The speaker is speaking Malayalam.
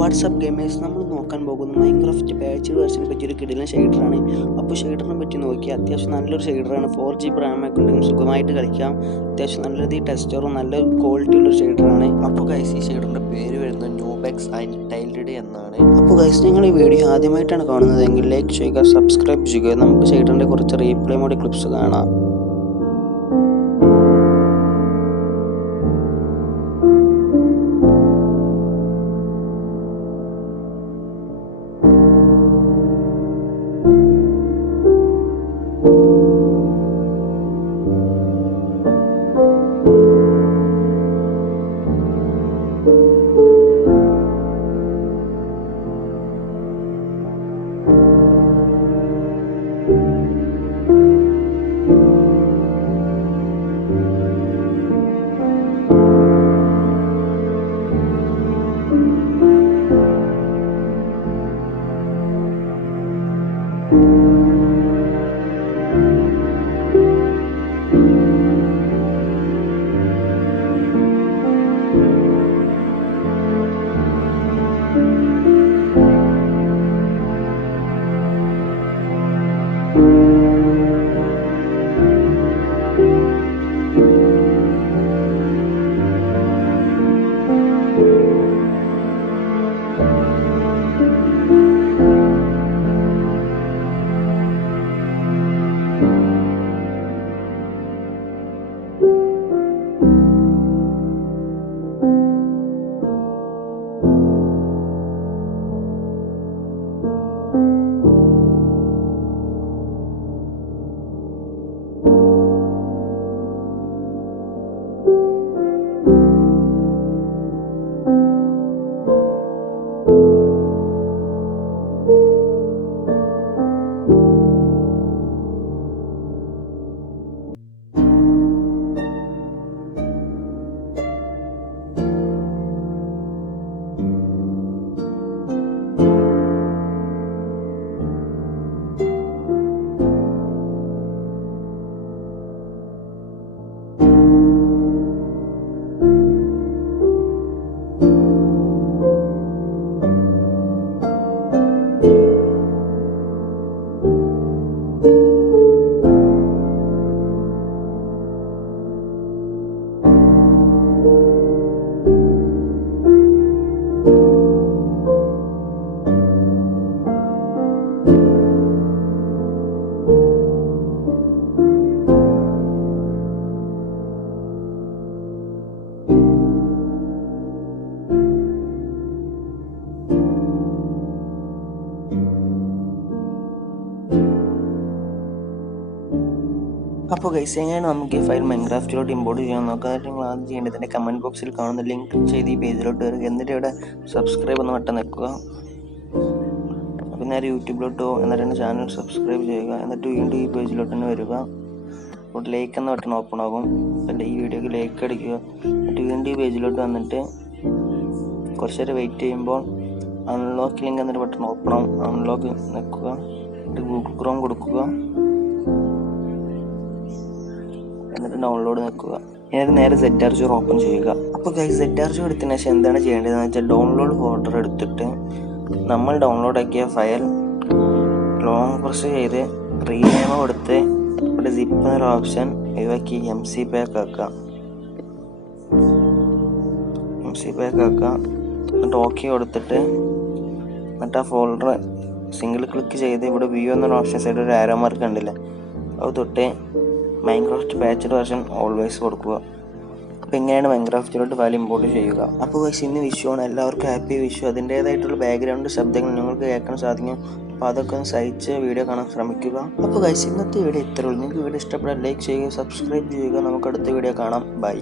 വാട്സാപ്പ് ഗെയിമേഴ്സ് നമ്മൾ നോക്കാൻ പോകുന്ന മൈൻക്രാഫ്റ്റ് പാച്ച് വേർഷനെ പറ്റി ഒരു കിടിലൻ ഷെയ്ഡറാണ്. അപ്പോൾ ഷെയ്ഡറിനെ പറ്റി നോക്കിയാൽ അത്യാവശ്യം നല്ലൊരു ഷെയ്ഡറാണ്. 4GB റാമൊക്കെ ഉണ്ടെങ്കിൽ സുഖമായിട്ട് കളിക്കാം. അത്യാവശ്യം നല്ലൊരു ടെസ്റ്ററും നല്ല ക്വാളിറ്റി ഉള്ളൊരു ഷെയ്ഡറാണ്. അപ്പോൾ ഗൈസ് ഈ ഷെയ്ഡറിൻ്റെ പേര് വരുന്നത് ന്യൂബെക്സ് ആൻഡ് ടൈൽഡ് എന്നാണ്. അപ്പോൾ ഗൈസ് നിങ്ങൾ ഈ വീഡിയോ ആദ്യമായിട്ടാണ് കാണുന്നതെങ്കിൽ ലൈക്ക് ചെയ്യുക, സബ്സ്ക്രൈബ് ചെയ്യുക. നമുക്ക് ഷെയ്ഡറിൻ്റെ കുറച്ച് റീപ്ലേ മോഡ് ക്ലിപ്സ് കാണാം. അപ്പോൾ ഗൈസ് എങ്ങനെയാണ് നമുക്ക് ഈ ഫയൽ മൈൻക്രാഫ്റ്റിലോട്ട് ഇമ്പോർട്ട് ചെയ്യാൻ നോക്കാം. എന്നിട്ട് നിങ്ങൾ ആദ്യം ചെയ്യേണ്ടതിൻ്റെ കമൻറ്റ് ബോക്സിൽ കാണുന്ന ലിങ്ക് ക്ലിക്ക് ചെയ്ത് ഈ പേജിലോട്ട് വരിക. എന്നിട്ട് ഇവിടെ സബ്സ്ക്രൈബ് എന്ന ബട്ടൺ നിൽക്കുക. അപ്പോൾ നേരെ യൂട്യൂബിലോട്ട് പോകും. എന്നിട്ട് എൻ്റെ ചാനൽ സബ്സ്ക്രൈബ് ചെയ്യുക. എന്നിട്ട് വീണ്ടും ഈ പേജിലോട്ട് തന്നെ വരിക. അപ്പോൾ ലൈക്ക് എന്ന ബട്ടൺ ഓപ്പൺ ആകും. ഈ വീഡിയോക്ക് ലൈക്ക് അടിക്കുക. എന്നിട്ട് വീണ്ടും ഈ പേജിലോട്ട് വന്നിട്ട് കുറച്ച് നേരം വെയിറ്റ് ചെയ്യുമ്പോൾ അൺലോക്ക് ലിങ്ക് എന്നൊരു ബട്ടൺ ഓപ്പൺ ആകും. അൺലോക്ക് നിൽക്കുക. എന്നിട്ട് ഗൂഗിൾ ക്രോം കൊടുക്കുക. എന്നിട്ട് ഡൗൺലോഡ് നിൽക്കുക. എന്നിട്ട് നേരെ ZRG ഓപ്പൺ ചെയ്യുക. അപ്പോൾ ഗൈസ് ZRG എടുത്തതിന് ശേഷം എന്താണ് ചെയ്യേണ്ടതെന്ന് വെച്ചാൽ ഡൗൺലോഡ് ഫോൾഡർ എടുത്തിട്ട് നമ്മൾ ഡൗൺലോഡ് ആക്കിയ ഫയൽ ലോങ് പ്രസ് ചെയ്ത് റീനെയിം കൊടുത്ത് ഇവിടെ സിപ്പ് എന്നൊരു ഓപ്ഷൻ ഒഴിവാക്കി MC പാക്ക് ആക്കുക. എന്നിട്ട് ഓക്കെ കൊടുത്തിട്ട് എന്നിട്ട് ആ ഫോൾഡർ സിംഗിൾ ക്ലിക്ക് ചെയ്ത് ഇവിടെ വ്യൂ എന്നൊരു ഓപ്ഷൻ സൈഡ് ഒരു ആരോ മാർക്ക് കണ്ടില്ല, അത് തൊട്ട് മൈൻക്രാഫ്റ്റ് പാച്ച്ഡ് വെർഷൻ ഓൾവേസ് കൊടുക്കുക. അപ്പോൾ ഇങ്ങനെയാണ് മൈൻക്രാഫ്റ്റിലോട്ട് ഫയൽ ഇമ്പോർട്ട് ചെയ്യുക. അപ്പോൾ ഗൈസ് ഇന്ന് വിഷു ആണ്, എല്ലാവർക്കും ഹാപ്പി വിഷു. അതിൻ്റേതായിട്ടുള്ള ബാക്ക്ഗ്രൗണ്ട് ശബ്ദങ്ങൾ നിങ്ങൾക്ക് കേൾക്കാൻ സാധിക്കും. അപ്പോൾ അതൊക്കെ ഒന്ന് സഹിച്ച് വീഡിയോ കാണാൻ ശ്രമിക്കുക. അപ്പോൾ ഗൈസ് ഇന്നത്തെ വീഡിയോ ഇത്രയുള്ളൂ. നിങ്ങൾക്ക് വീഡിയോ ഇഷ്ടപ്പെടാൻ ലൈക്ക് ചെയ്യുക, സബ്സ്ക്രൈബ് ചെയ്യുക. നമുക്ക് അടുത്ത വീഡിയോ കാണാം. ബൈ.